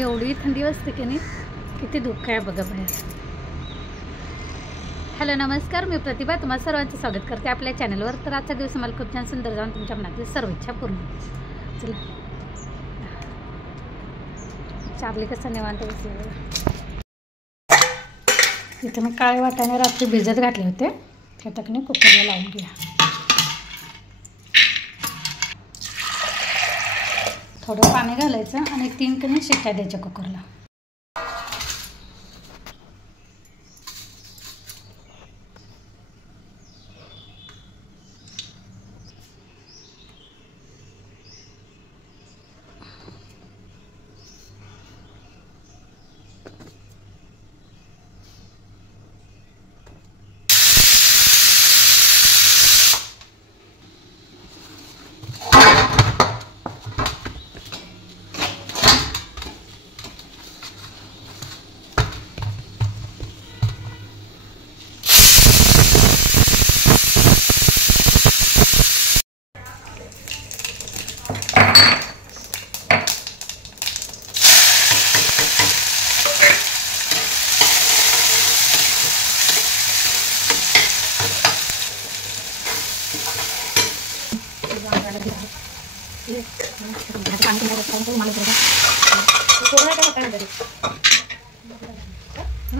एवढी थंडी वाजते की नाही, किती दुःख आहे बघा बाहेर. हॅलो नमस्कार, मी प्रतिभा तुम्हा सर्वांचं स्वागत करते आपल्या चॅनलवर. तर आजचा दिवस मला खूप छान सुंदर जाऊन तुमच्या मनातली सर्व इच्छा पूर्ण. चला, चारली कसं निवांत बसले बघा. इथं मी काळे वाटाणे रात्री भिजत घातले होते, त्या टकने कुकरला लावून घ्या. थोडं पाणी घालायचं आणि 3 कणी शिट्ट्या द्यायच्या कुकरला.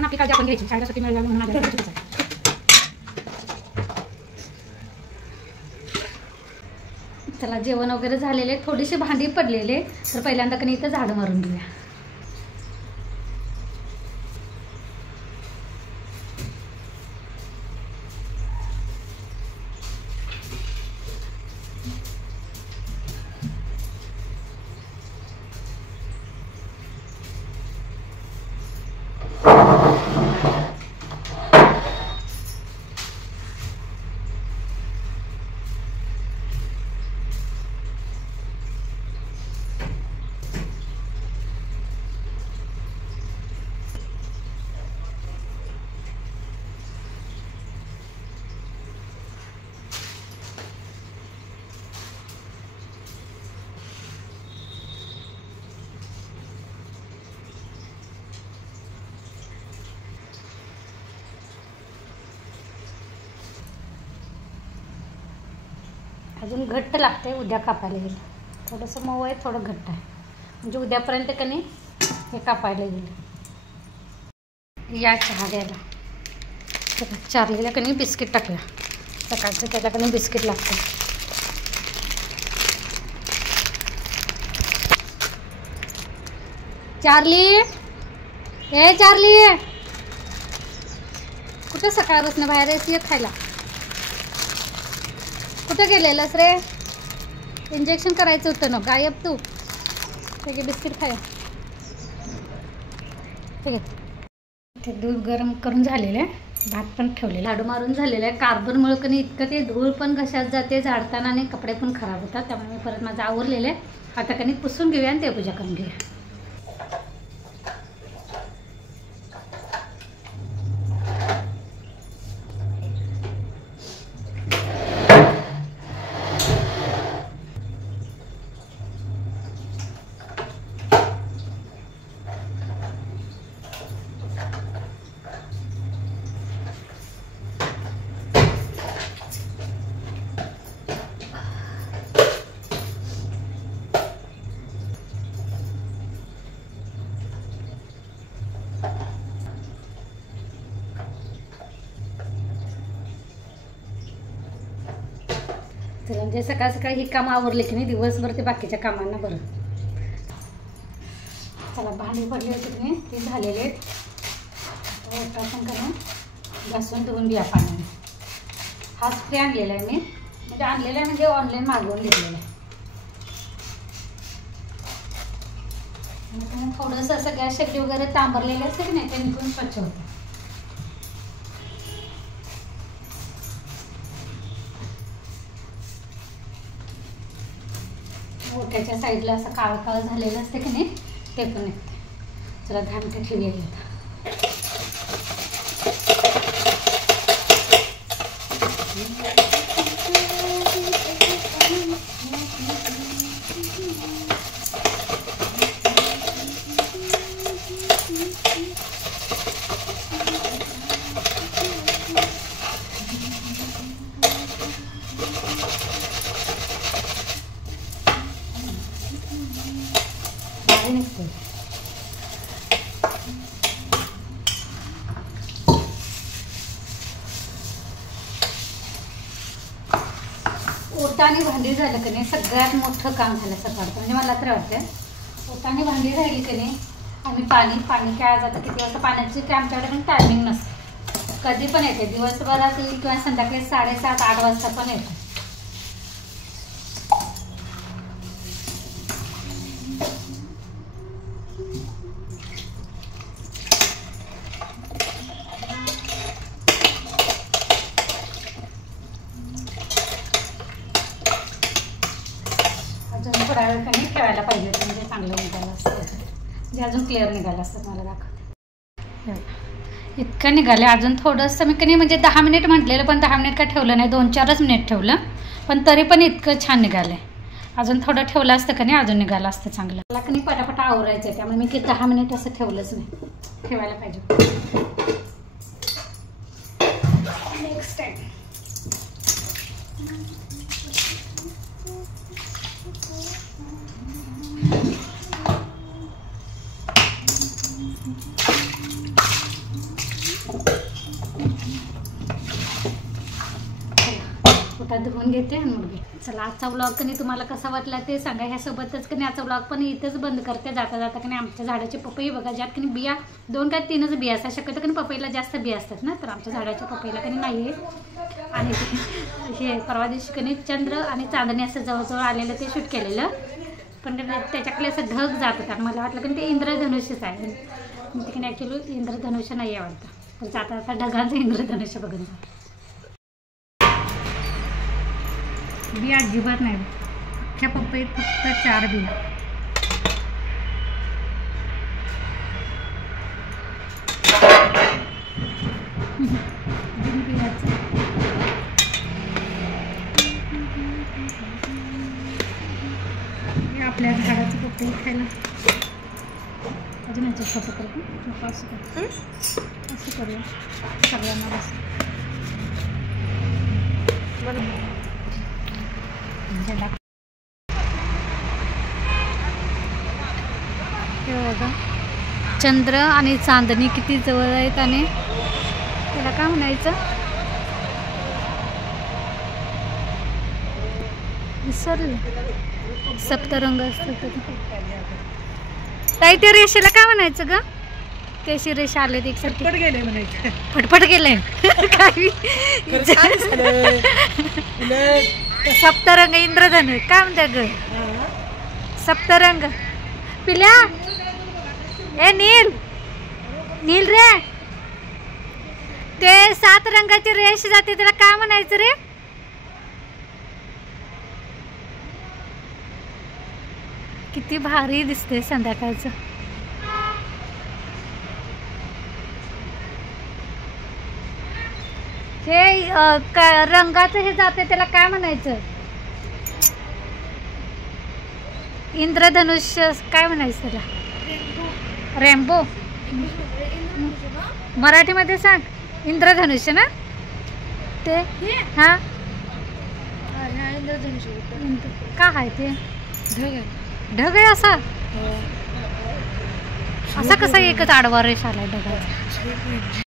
आपली काळजी आपण घ्यायची, शाळेसाठी मिळाली म्हणून माझ्या चला, जेवण वगैरे झालेले, थोडीशी भांडी पडलेले, तर पहिल्यांदा कणी इथं झाडं मारून घेऊया. अजून घट्ट लागते, उद्या कापायला येईल. थोडंसं मऊ आहे, थोडं घट्ट आहे, म्हणजे उद्यापर्यंत कणी हे कापायला येईल. या चहा घ्यायला. चारलीला कणी बिस्किट टाकूया, सकाळचं त्याला कणी बिस्किट लागतं. चारली, हे चारली कुठं सकाळपासून बाहेर आहेस? ये खायला. कुठं गेलेलंस रे? इंजेक्शन करायचं होतं ना, गायब तू. ठीक आहे, बिस्किट खाया. ठीक आहे. ते दूध गरम करून झालेलं आहे, भात पण ठेवलेलं, लाडू मारून झालेलं आहे. कार्बनमुळे कणी इतकं ते धूळ पण घशात जाते झाडताना आणि कपडे पण खराब होतात, त्यामुळे मी परत माझं आवरलेलं आहे. आता कणी पुसून घेऊया आणि देवपूजा करून घेऊया. चला, म्हणजे सकाळ सकाळी ही कामं आवरले की नाही, दिवसभर ते बाकीच्या कामांना बरं. चला, भांडी पडली होती की नाही, ती झालेले आहेत. पण करून घासून धुवून घ्या पाण्याने. हा स्प्रे आणलेला आहे मी, म्हणजे आणलेला आहे म्हणजे ऑनलाईन मागवून घेतलेला आहे. थोडंसं असं गॅस शेगडी वगैरे तांबरलेले असते की नाही, ते निघून स्वच्छ होतं. ओट्याच्या साईडला असं काळं काळं झालेलं असते की नाही, ते पण निघते. चला, घामटे ठेवलेले आहेत. दिसते. ओटा आणि भांडी झालं की नाही सगळ्यात मोठं काम झालं सकाळचं, म्हणजे मला तर वाटतं. ओटा आणि भांडी राहिली की नाही आणि पाणी काय जातं किती वाजता पाण्याची काय आमच्याकडे पण टायमिंग नसतं. कधी पण येते, दिवसभरात येईल किंवा संध्याकाळी 7:30-8 वाजता पण येते. अजून थोडा वेळ कमी ठेवायला पाहिजे, म्हणजे चांगलं निघालं असतं, म्हणजे अजून क्लिअर निघालं असतं. मला दाखवते इतकं निघाले. अजून थोडंसं मी कधी म्हणजे 10 मिनिट म्हटलेलं, पण 10 मिनिट काय ठेवलं नाही, 2-4च मिनिट ठेवलं, पण तरी पण इतकं छान निघालं. अजून थोडं ठेवलं असतं का नाही अजून निघालं असतं चांगलं. मला कधी पटापटा आवरायचं आहे, त्यामुळे मी की 10 मिनिट असं ठेवलंच नाही, ठेवायला पाहिजे. नेक्स्ट टाइम पोटात धुवून घेते आणि मग चला आजचा व्लॉग कधी तुम्हाला कसा वाटला ते सांगा. ह्यासोबतच कधी आजचा व्लॉग पण इथेच बंद करते. जाता जाता कधी आमच्या झाडाची पपई बघा, ज्यात कधी बिया 2 का 3च बिया असतात. शक्यतो कधी पपईला जास्त बिया असतात ना, तर आमच्या झाडाच्या पपईला कधी नाही आहे. आणि हे परवा दिवशी कधी चंद्र आणि चांदणी असं जवळजवळ आलेलं ते शूट केलेलं, पण त्याच्याकडे असं ढग जात होता. मला वाटलं की ते इंद्रधनुष्यच आहे, तिकडे ॲक्च्युली इंद्रधनुष्य नाही आवडतं, पण जाता जाता ढगांचं इंद्रधनुष्य बघून जातं. बिया अजिबात नाही, अख्ख्या पपईत फक्त 4 बिया. आपल्या झाडाचं पपई खायला अजून याचा फोटो करू नको, असं करूया सगळ्यांना बस. चंद्र आणि चांदणी किती जवळ आहेत, आणि त्याला काय म्हणायचं विसरले, सप्तरंग असतात. ताई त्या रेषेला काय म्हणायचं ग? त्याशी रेषा आले एक फटफट गेले म्हणायचं, फटफट गेले काही सप्तरंग इंद्रधनुष काय म्हणतात ग? सप्तरंग पिल्या ए नील रे, ते 7 रंगाची रेष जाते त्याला काय म्हणायचं रे? किती भारी दिसते संध्याकाळचं. हे रंगाचं हे जाते त्याला काय म्हणायचं? इंद्रधनुष्य काय म्हणायचं त्याला? रेम्बो मराठीमध्ये सांग. इंद्रधनुष्य ना ते? हा का आहे ते? ढग आहे असा कसा एकच आडवा रेष आलाय ढगाचा?